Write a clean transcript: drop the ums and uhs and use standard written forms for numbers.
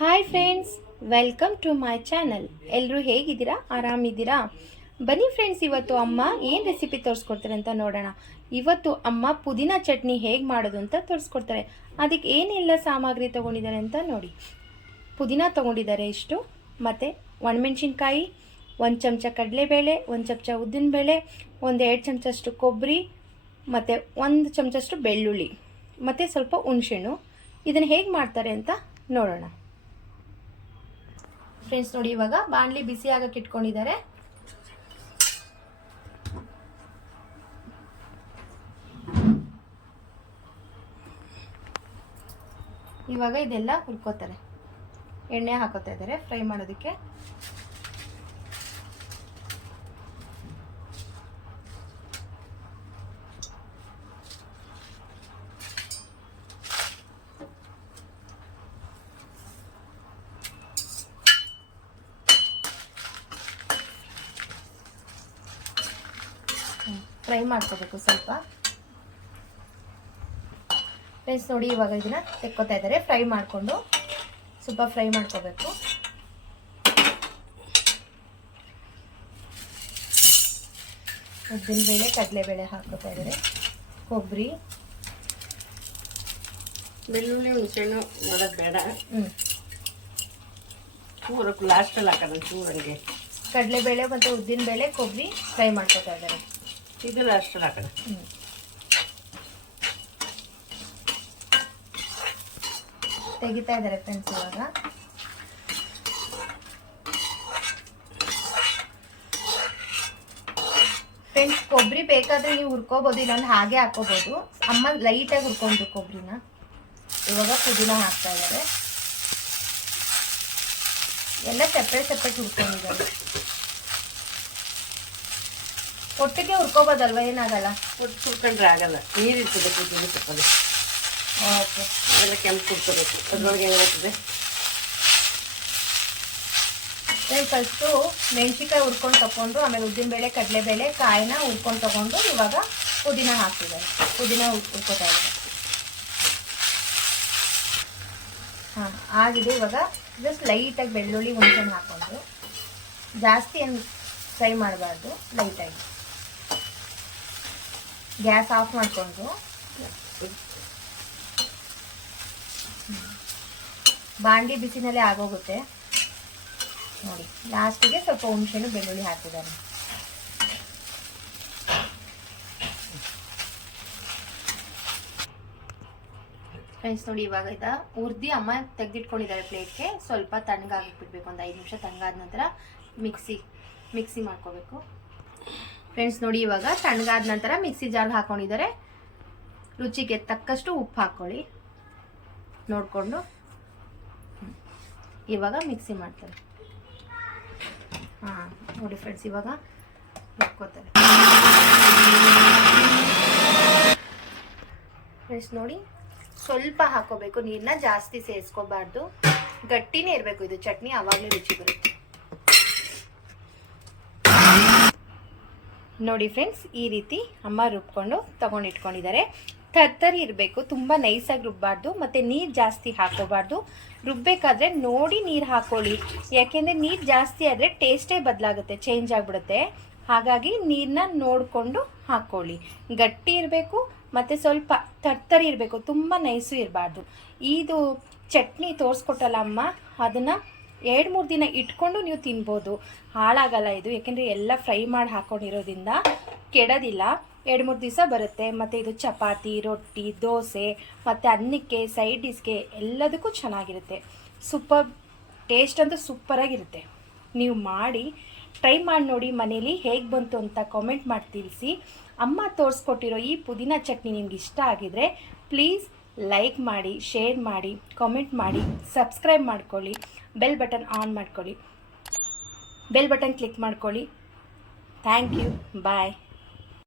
Hi friends, welcome to my channel. ಎಲ್ಲರೂ ಹೇಗಿದ್ದೀರಾ? ಆರಾಮಿದ್ದೀರಾ? ಬನ್ನಿ ಫ್ರೆಂಡ್ಸ್, ಇವತ್ತು ಅಮ್ಮ ಏನು ರೆಸಿಪಿ ತೋರಿಸ್ಕೊಡ್ತಾರೆ ಅಂತ ನೋಡೋಣ. ಇವತ್ತು ಅಮ್ಮ ಪುದೀನ ಚಟ್ನಿ ಹೇಗೆ ಮಾಡೋದು ಅಂತ ತೋರಿಸ್ಕೊಡ್ತಾರೆ. ಅದಕ್ಕೆ ಏನೆಲ್ಲ ಸಾಮಗ್ರಿ ತೊಗೊಂಡಿದ್ದಾರೆ ಅಂತ ನೋಡಿ. ಪುದೀನ ತೊಗೊಂಡಿದ್ದಾರೆ ಇಷ್ಟು, ಮತ್ತು ಒಣಮೆಣ್ಸಿನ್ಕಾಯಿ, 1 ಚಮಚ ಕಡಲೆಬೇಳೆ, 1 ಚಮಚ ಉದ್ದಿನಬೇಳೆ, 1-2 ಚಮಚಷ್ಟು ಕೊಬ್ಬರಿ, ಮತ್ತು 1 ಚಮಚಷ್ಟು ಬೆಳ್ಳುಳ್ಳಿ, ಮತ್ತು ಸ್ವಲ್ಪ ಹುಣಸೆಹಣ್ಣು. ಇದನ್ನು ಹೇಗೆ ಮಾಡ್ತಾರೆ ಅಂತ ನೋಡೋಣ ಫ್ರೆಂಡ್ಸ್. ನೋಡಿ, ಇವಾಗ ಬಾಣಲಿ ಬಿಸಿ ಆಗಕ್ಕೆ ಇಟ್ಕೊಂಡಿದ್ದಾರೆ. ಇವಾಗ ಇದೆಲ್ಲ ಹುರ್ಕೋತಾರೆ, ಎಣ್ಣೆ ಹಾಕೋತಾ ಇದ್ದಾರೆ ಫ್ರೈ ಮಾಡೋದಕ್ಕೆ. ಫ್ರೈ ಮಾಡ್ಕೋಬೇಕು ಸ್ವಲ್ಪ ಫ್ರೆಂಡ್ಸ್. ನೋಡಿ, ಇವಾಗ ಇದನ್ನ ತೆಕ್ಕೋತಾ ಇದ್ದಾರೆ. ಫ್ರೈ ಮಾಡಿಕೊಂಡು ಸ್ವಲ್ಪ ಫ್ರೈ ಮಾಡ್ಕೋಬೇಕು. ಉದ್ದಿನಬೇಳೆ, ಕಡಲೆಬೇಳೆ ಹಾಕೋತಾ ಇದ್ದಾರೆ, ಕೊಬ್ಬರಿ, ಬೆಳ್ಳುಳ್ಳಿ, ಹುಣಸೆಹಣ್ಣು ಮಾಡೋದು ಬೇಡ. ಚೂರಕ್ಕೆ ಲಾಸ್ಟಲ್ಲಿ ಹಾಕೋದು ಚೂರಂಗೆ. ಕಡಲೆಬೇಳೆ ಮತ್ತು ಉದ್ದಿನಬೇಳೆ, ಕೊಬ್ಬರಿ ಫ್ರೈ ಮಾಡ್ಕೋತಾ ಇದ್ದಾರೆ. ಇದು ಲಾಸ್ಟಲ್ಲಿ ಹಾಕೋಣ. ತೆಗಿತಾ ಇದ್ದಾರೆ ಫ್ರೆಂಡ್ಸ್. ಇವಾಗ ಫ್ರೆಂಡ್ಸ್, ಕೊಬ್ಬರಿ ಬೇಕಾದ್ರೆ ನೀವು ಹುರ್ಕೋಬಹುದು, ಇಲ್ಲಾಂದ್ರೆ ಹಾಗೆ ಹಾಕೋಬಹುದು. ಅಮ್ಮ ಲೈಟಾಗಿ ಹುರ್ಕೊಂಡು ಕೊಬ್ಬರಿನ. ಇವಾಗ ಪುದೀನ ಹಾಕ್ತಾ ಇದ್ದಾರೆ. ಎಲ್ಲ ಸೆಪ್ರೇಟ್ ಹುರ್ಕೊಂಡಿದ್ದಾರೆ. ಒಟ್ಟಿಗೆ ಹುರ್ಕೋಬೋದಲ್ವ? ಏನಾಗಲ್ಲ, ಒಟ್ಟು ಹುರ್ಕೊಂಡ್ರೆ ಆಗಲ್ಲ, ನೀರಿರ್ತದೆ ಪುದೀನ ಸೊಪ್ಪಲ್ಲಿ. ಓಕೆ, ಅದೆಲ್ಲ ಕೆಂಪು ಹುರ್ಕೋಬೇಕು. ಅದ್ರೊಳಗೆ ಏನಾಗ್ತದೆ, ಫಸ್ಟು ಮೆಣಸಿನ್ಕಾಯಿ ಹುರ್ಕೊಂಡು ತಗೊಂಡು, ಆಮೇಲೆ ಉದ್ದಿನಬೇಳೆ, ಕಡಲೆಬೇಳೆ, ಕಾಯಿನ ಹುರ್ಕೊಂಡು ತಗೊಂಡು ಇವಾಗ ಪುದೀನ ಹಾಕ್ತಿದ್ದಾರೆ. ಪುದೀನ ಹುರ್ಕೋತಾ ಇದ್ದಾರೆ. ಹಾಂ, ಆಗಿದೆ. ಇವಾಗ ಜಸ್ಟ್ ಲೈಟಾಗಿ ಬೆಳ್ಳುಳ್ಳಿ, ಹುಣಸೆಹಣ್ಣು ಹಾಕ್ಕೊಂಡು, ಜಾಸ್ತಿ ಏನು ಫ್ರೈ ಮಾಡಬಾರ್ದು, ಲೈಟಾಗಿ. ಗ್ಯಾಸ್ ಆಫ್ ಮಾಡಿಕೊಂಡು ಬಾಂಡಿ ಬಿಸಿನಲ್ಲೇ ಆಗೋಗುತ್ತೆ. ನೋಡಿ, ಲಾಸ್ಟಿಗೆ ಸ್ವಲ್ಪ ಹುಣಸೆಹಣ್ಣು, ಬೆಳ್ಳುಳ್ಳಿ ಹಾಕಿದ್ದಾರೆ. ಫ್ರೆಂಡ್ಸ್, ನೋಡಿ, ಇವಾಗ ಹುರ್ದಿ ಅಮ್ಮ ತೆಗೆದಿಟ್ಕೊಂಡಿದ್ದಾರೆ ಪ್ಲೇಟ್ಗೆ. ಸ್ವಲ್ಪ ತಣ್ಣಗಾಗಿಬಿಡ್ಬೇಕು, ಒಂದು 5 ನಿಮಿಷ. ತಣ್ಣಗಾದ ನಂತರ ಮಿಕ್ಸಿ ಮಾಡ್ಕೋಬೇಕು. ಫ್ರೆಂಡ್ಸ್, ನೋಡಿ, ಇವಾಗ ತಣ್ಣಗಾದ ನಂತರ ಮಿಕ್ಸಿ ಜಾರ್ಗೆ ಹಾಕೊಂಡಿದ್ದಾರೆ. ರುಚಿಗೆ ತಕ್ಕಷ್ಟು ಉಪ್ಪು ಹಾಕ್ಕೊಳ್ಳಿ ನೋಡಿಕೊಂಡು. ಇವಾಗ ಮಿಕ್ಸಿ ಮಾಡ್ತಾರೆ. ಹಾಂ, ನೋಡಿ ಫ್ರೆಂಡ್ಸ್, ಇವಾಗ ರುಬ್ಕೋತಾರೆ. ಫ್ರೆಂಡ್ಸ್, ನೋಡಿ, ಸ್ವಲ್ಪ ಹಾಕೋಬೇಕು ನೀರನ್ನ, ಜಾಸ್ತಿ ಸೇರಿಸ್ಕೋಬಾರ್ದು. ಗಟ್ಟಿನೇ ಇರಬೇಕು ಇದು ಚಟ್ನಿ, ಆವಾಗಲೇ ರುಚಿ ಬರುತ್ತೆ. ನೋಡಿ ಫ್ರೆಂಡ್ಸ್, ಈ ರೀತಿ ಅಮ್ಮ ರುಬ್ಕೊಂಡು ತಗೊಂಡಿಟ್ಕೊಂಡಿದ್ದಾರೆ. ತರ್ತರಿ ಇರಬೇಕು, ತುಂಬ ನೈಸಾಗಿ ರುಬ್ಬಾರ್ದು, ಮತ್ತು ನೀರು ಜಾಸ್ತಿ ಹಾಕೋಬಾರ್ದು. ರುಬ್ಬೇಕಾದ್ರೆ ನೋಡಿ ನೀರು ಹಾಕೊಳ್ಳಿ, ಯಾಕೆಂದರೆ ನೀರು ಜಾಸ್ತಿ ಆದರೆ ಟೇಸ್ಟೇ ಬದಲಾಗುತ್ತೆ, ಚೇಂಜ್ ಆಗಿಬಿಡುತ್ತೆ. ಹಾಗಾಗಿ ನೀರನ್ನ ನೋಡಿಕೊಂಡು ಹಾಕ್ಕೊಳ್ಳಿ. ಗಟ್ಟಿ ಇರಬೇಕು ಮತ್ತು ಸ್ವಲ್ಪ ತರ್ತರಿ ಇರಬೇಕು, ತುಂಬ ನೈಸು ಇರಬಾರ್ದು. ಇದು ಚಟ್ನಿ ತೋರಿಸ್ಕೊಟ್ಟಲ್ಲ ಅಮ್ಮ, ಅದನ್ನು 2-3 ದಿನ ಇಟ್ಕೊಂಡು ನೀವು ತಿನ್ಬೋದು, ಹಾಳಾಗಲ್ಲ ಇದು. ಯಾಕೆಂದರೆ ಎಲ್ಲ ಫ್ರೈ ಮಾಡಿ ಹಾಕ್ಕೊಂಡಿರೋದ್ರಿಂದ ಕೆಡೋದಿಲ್ಲ, 2-3 ದಿವಸ ಬರುತ್ತೆ. ಮತ್ತು ಇದು ಚಪಾತಿ, ರೊಟ್ಟಿ, ದೋಸೆ ಮತ್ತು ಅನ್ನಕ್ಕೆ, ಸೈಡ್ ಡಿಶ್ಗೆ ಎಲ್ಲದಕ್ಕೂ ಚೆನ್ನಾಗಿರುತ್ತೆ. ಸೂಪರ್ ಟೇಸ್ಟ್ ಅಂತೂ ಸೂಪರಾಗಿರುತ್ತೆ. ನೀವು ಮಾಡಿ ಟ್ರೈ ಮಾಡಿ ನೋಡಿ ಮನೇಲಿ, ಹೇಗೆ ಬಂತು ಅಂತ ಕಾಮೆಂಟ್ ಮಾಡಿ ತಿಳಿಸಿ. ಅಮ್ಮ ತೋರಿಸ್ಕೊಟ್ಟಿರೋ ಈ ಪುದೀನ ಚಟ್ನಿ ನಿಮ್ಗೆ ಇಷ್ಟ ಆಗಿದರೆ ಪ್ಲೀಸ್ ಲೈಕ್ ಮಾಡಿ, ಶೇರ್ ಮಾಡಿ, ಕಾಮೆಂಟ್ ಮಾಡಿ, ಸಬ್ಸ್ಕ್ರೈಬ್ ಮಾಡ್ಕೊಳ್ಳಿ, ಬೆಲ್ ಬಟನ್ ಆನ್ ಮಾಡ್ಕೊಳ್ಳಿ, ಬೆಲ್ ಬಟನ್ ಕ್ಲಿಕ್ ಮಾಡ್ಕೊಳ್ಳಿ. Thank you, bye.